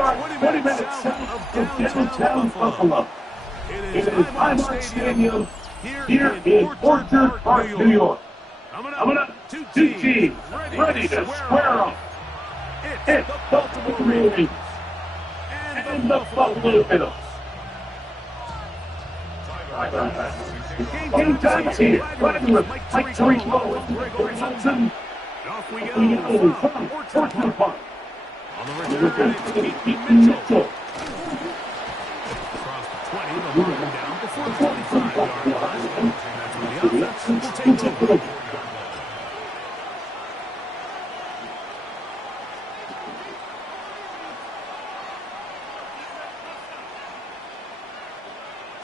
20 minutes south of downtown Buffalo. It is Highmark Stadium here in Orchard Park, New York. Coming up, two teams ready to square off. It's the Baltimore Ravens and the Buffalo Bills. Game time is here. Riding with Mike Tirico and Greg Johnson. Off we go from Orchard Park. On the return, Keaton Mitchell. Across the 20, the line down before the 25-yard line. That's when the offense will take over.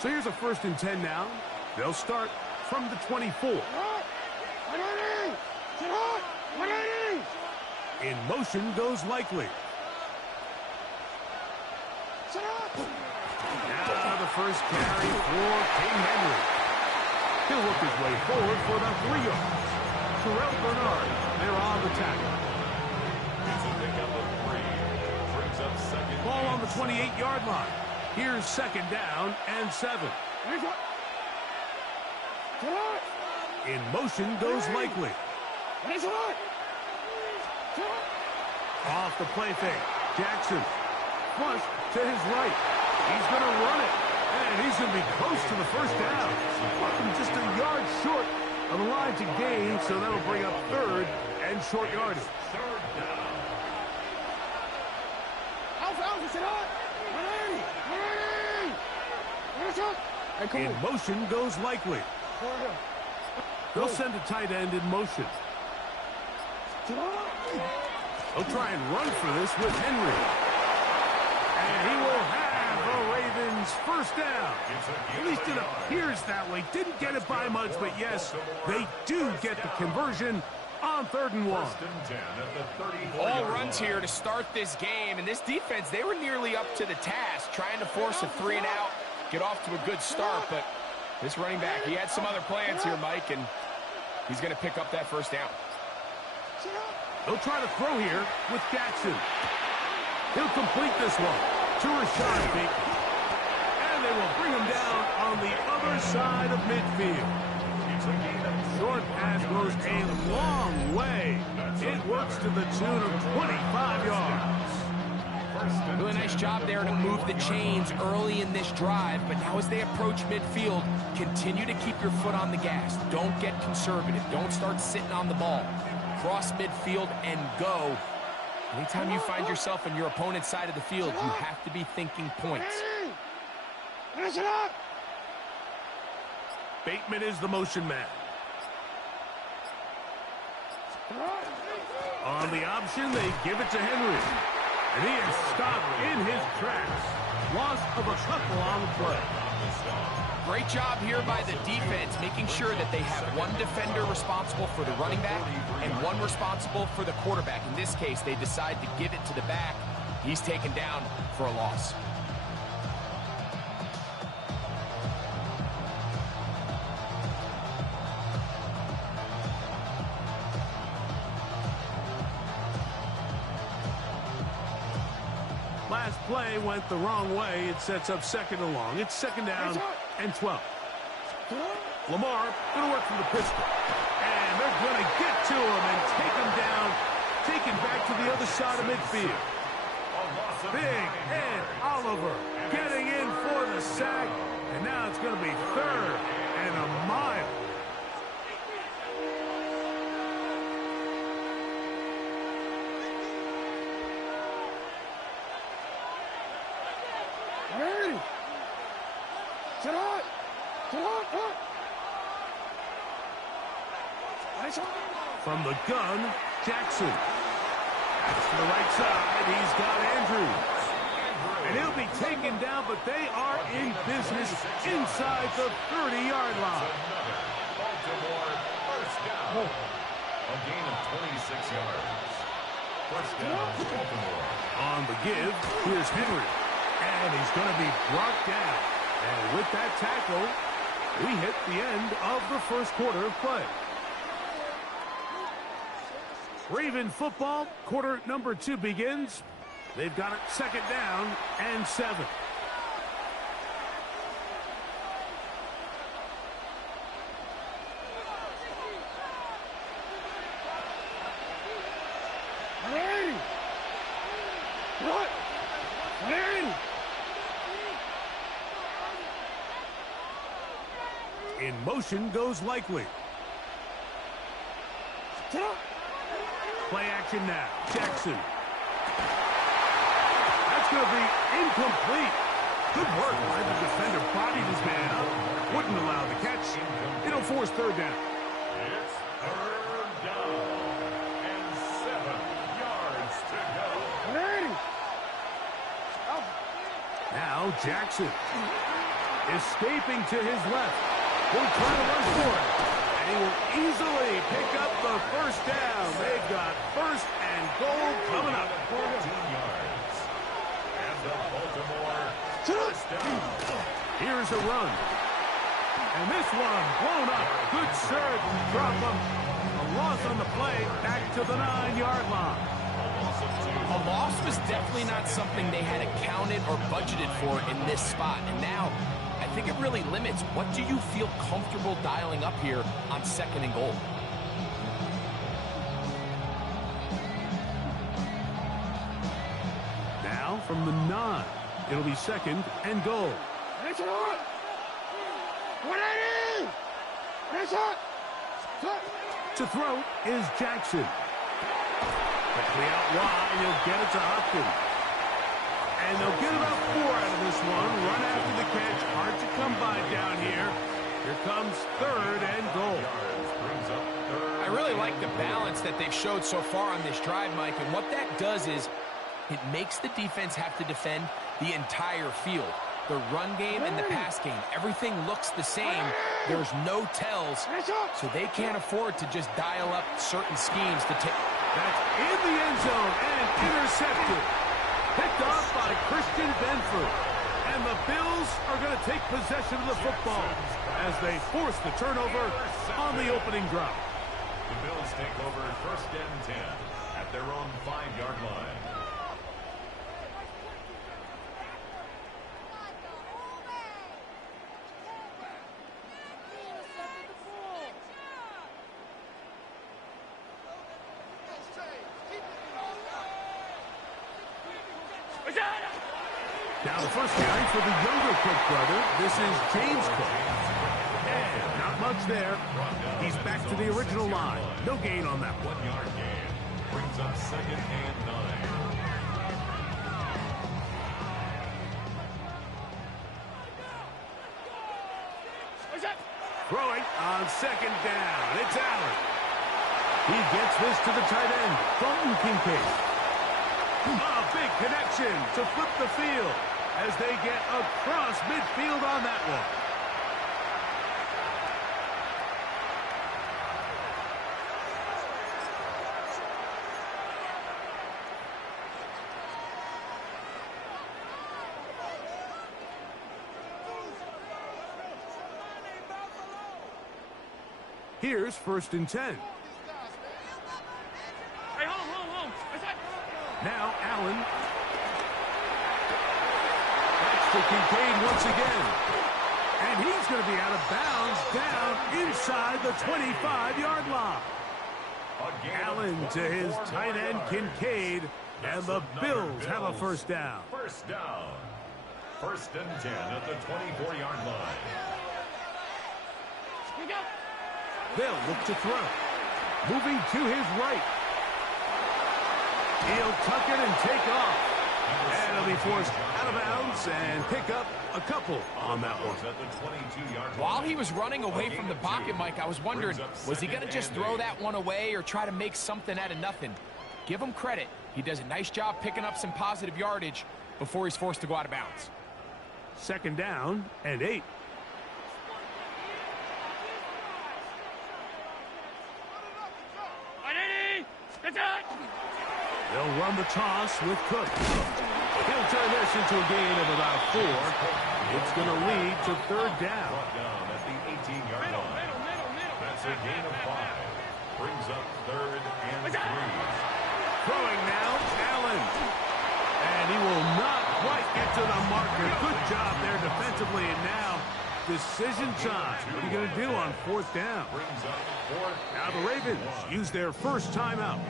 So here's a 1st and 10 now. They'll start from the 24. In motion goes Likely. Now the first carry for King Henry. He'll work his way forward for about 3 yards. Terrell Bernard, they're on the tackle. It's a pickup of 3. Brings up second. Ball on the 28-yard line. Here's 2nd down and 7. In motion goes Likely. Off the play fake. Jackson. Flush to his right. He's going to run it. And he's going to be close to the 1st down. Just a yard short of the line to gain, so that'll bring up 3rd and short yardage. 3rd down. In motion goes Likely. They'll send a tight end in motion. They'll try and run for this with Henry. And he will have the Ravens 1st down. At least it appears that way. Didn't get it by much, but yes, they do get the conversion on 3rd and 1. All runs here to start this game. And this defense, they were nearly up to the task, trying to force a 3-and-out, get off to a good start. But this running back, he had some other plans here, Mike, and he's going to pick up that 1st down. They'll try to throw here with Jackson. He'll complete this one to Rashad Bateman. And they will bring him down on the other side of midfield. Short pass goes a long way. It works to the tune of 25 yards. Really nice job there to move the chains early in this drive, but now as they approach midfield, continue to keep your foot on the gas. Don't get conservative. Don't start sitting on the ball. Cross midfield and go. Anytime you find yourself on your opponent's side of the field, you have to be thinking points. Bateman is the motion man. On the option, they give it to Henry. And he is stopped in his tracks. Loss of a couple on the play. Great job here by the defense, making sure that they have one defender responsible for the running back and one responsible for the quarterback. In this case, they decide to give it to the back. He's taken down for a loss. Last play went the wrong way. It sets up 2nd and long. It's 2nd down and 12. Lamar going to work from the pistol. And they're going to get to him and take him down. Take him back to the other side of midfield. Big Ed Oliver getting in for the sack. And now it's going to be 3rd and a mile. From the gun, Jackson. That's to the right side. He's got Andrews. And he'll be taken down, but they are in business inside the 30-yard line. Baltimore 1st down. A gain of 26 yards. 1st down, Baltimore. On the give, here's Henry. And he's going to be brought down. And with that tackle, we hit the end of the 1st quarter of play. Raven football, quarter number 2 begins They've got it 2nd down and 7. In motion goes Likely. Play action now. Jackson. That's going to be incomplete. Good work by the defender. Bodied his man up. Wouldn't allow the catch. It'll force 3rd down. It's 3rd down and 7 yards to go. Now Jackson. Escaping to his left. He'll try to run for it. And he will easily pick up the 1st down. They've got 1st and goal coming up. 14 yards. And the Baltimore 1st down. Here's a run. And this one blown up. Good serve. Drop him. A loss on the play. Back to the 9-yard line. A loss was definitely not something they had accounted or budgeted for in this spot. And now, I think it really limits what do you feel comfortable dialing up here on 2nd and goal. Now from the 9, it'll be 2nd and goal. To throw is Jackson. Quickly out wide, and he'll get it to Hopkins. And they'll get about 4 out of this one. Run after the catch. Hard to come by down here. Here comes 3rd and goal. I really like the balance that they've showed so far on this drive, Mike. And what that does is it makes the defense have to defend the entire field. The run game and the pass game, everything looks the same. There's no tells, so they can't afford to just dial up certain schemes to take. That's in the end zone and intercepted. Picked off by Christian Benford. And the Bills are going to take possession of the football as they force the turnover on the opening drive. The Bills take over 1st and 10 at their own 5-yard line. Now the first carry for the younger Cook brother. This is James Cook. And not much there. He's back to the original line. No gain on that one. 1-yard gain. Brings up 2nd and 9. Throwing on 2nd down. It's Allen. He gets this to the tight end, Dalton Kincaid. A big connection to flip the field as they get across midfield on that one. Here's 1st and 10. Now Allen. That's to Kincaid once again. And he's going to be out of bounds down inside the 25-yard line. Allen to his tight end Kincaid. And the Bills have a 1st down. 1st down. 1st and 10 at the 24-yard line. They'll look to throw. Moving to his right. He'll tuck it and take off. And he'll be forced out of bounds and pick up a couple on that one. While he was running away from the pocket, Mike, I was wondering, was he going to just throw that one away or try to make something out of nothing? Give him credit. He does a nice job picking up some positive yardage before he's forced to go out of bounds. 2nd down and 8. They'll run the toss with Cook. He'll turn this into a gain of about 4. It's going to lead to 3rd down. At the 18-yard line. That's a gain of 5. Brings up 3rd and 3. Throwing now, Allen. And Decision time. What are you going to do on fourth down? Now the Ravens use their first timeout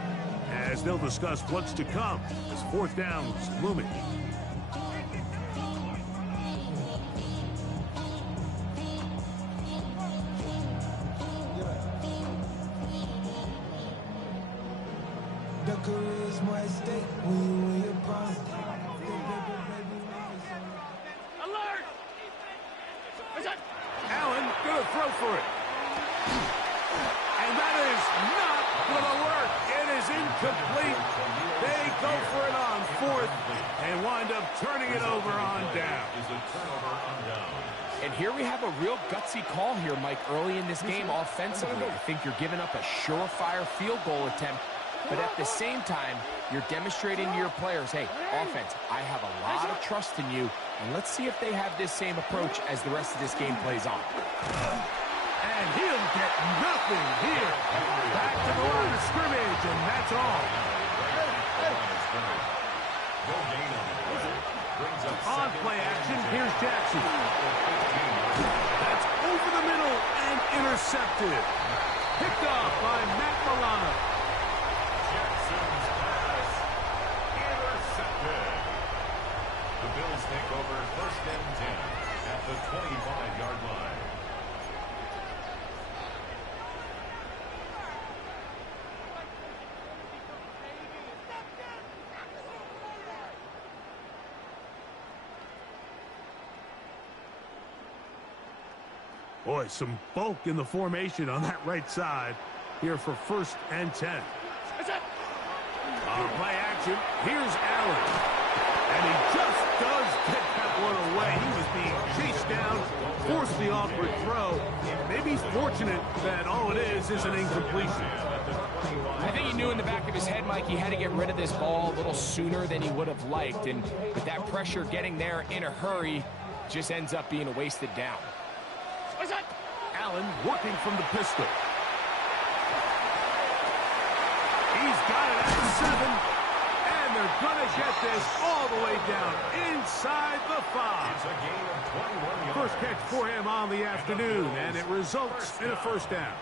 as they'll discuss what's to come as fourth down is looming. Allen gonna throw for it. And that is not gonna work. It is incomplete. They go for it on fourth and wind up turning it over on down. And here we have a real gutsy call here, Mike, early in this game offensively. I think you're giving up a surefire field goal attempt, but at the same time, you're demonstrating to your players, hey, offense, I have a lot of trust in you, and let's see if they have this same approach as the rest of this game plays on. And he'll get nothing here. Back to the line of scrimmage, and that's all. On play action, here's Jackson. That's over the middle and intercepted. Picked off by Matt Milano. Jackson's pass intercepted. The Bills take over first and 10 at the 25-yard line. Boy, some bulk in the formation on that right side here for first and 10. On play action, here's Allen. And he just does get that one away. He was being chased down, forced the awkward throw. Maybe he's fortunate that all it is an incompletion. I think he knew in the back of his head, Mike, he had to get rid of this ball a little sooner than he would have liked. And with that pressure getting there in a hurry, just ends up being a wasted down. Allen working from the pistol. He's got it at the 7. And they're going to get this all the way down inside the 5. It's a gain of 21 yards. First catch for him on the afternoon, and it results in a first down.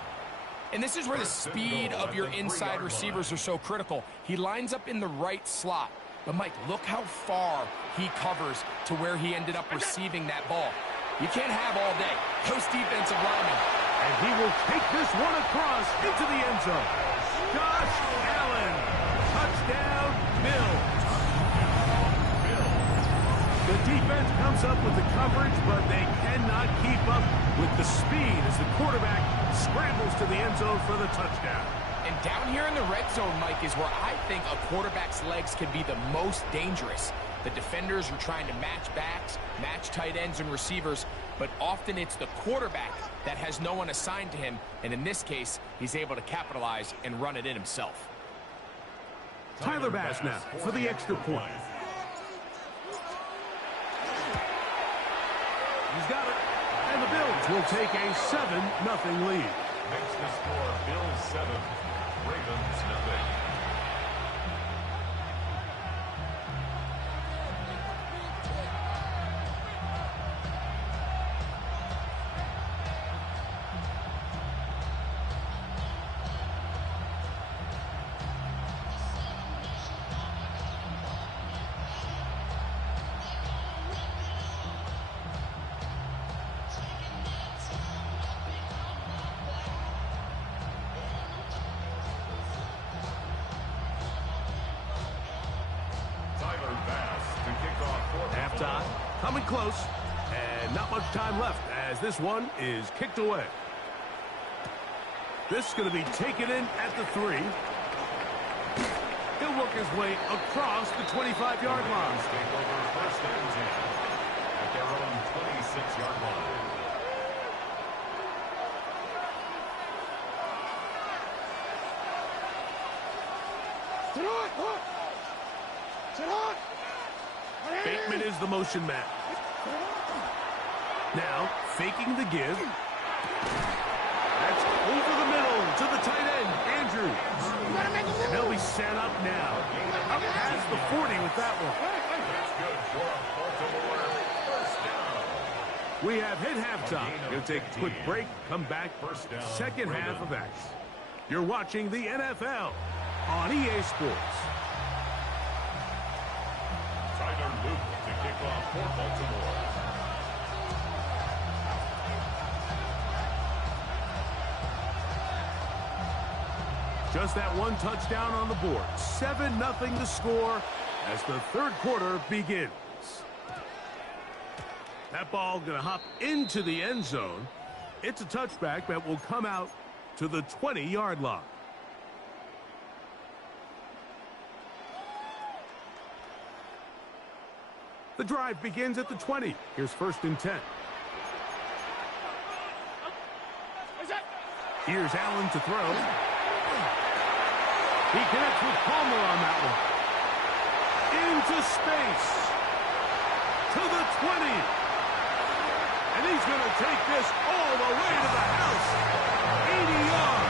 And this is where the speed of your inside receivers are so critical. He lines up in the right slot. But, Mike, look how far he covers to where he ended up receiving that ball. You can't have all day. Those defensive linemen. And he will take this one across into the end zone. Josh Allen. Touchdown, Bills. The defense comes up with the coverage, but they cannot keep up with the speed as the quarterback scrambles to the end zone for the touchdown. And down here in the red zone, Mike, is where I think a quarterback's legs can be the most dangerous. The defenders are trying to match backs, match tight ends and receivers, but often it's the quarterback that has no one assigned to him, and in this case, he's able to capitalize and run it in himself. Tyler Bass now for the extra point. He's got it, and the Bills will take a 7-0 lead. Makes the score Bills 7, Ravens 0. Halftime, coming close, and not much time left as this one is kicked away. This is going to be taken in at the 3. He'll work his way across the 25-yard line. Take over first and 10 at their own 26-yard line. Bateman is the motion man. Now, faking the give. That's over the middle to the tight end, Andrews. And they'll be set up now. Up past the 40 with that one. That's good for a Baltimore first down. We have hit halftime. Going to take a quick break, come back, second half of action. You're watching the NFL on EA Sports. Tyler Luke to kick off for Baltimore. Just that one touchdown on the board. 7-0 to score as the third quarter begins. That ball going to hop into the end zone. It's a touchback that will come out to the 20-yard line. The drive begins at the 20. Here's 1st and 10. Here's Allen to throw. He connects with Palmer on that one. Into space. To the 20. And he's going to take this all the way to the house. 80 yards.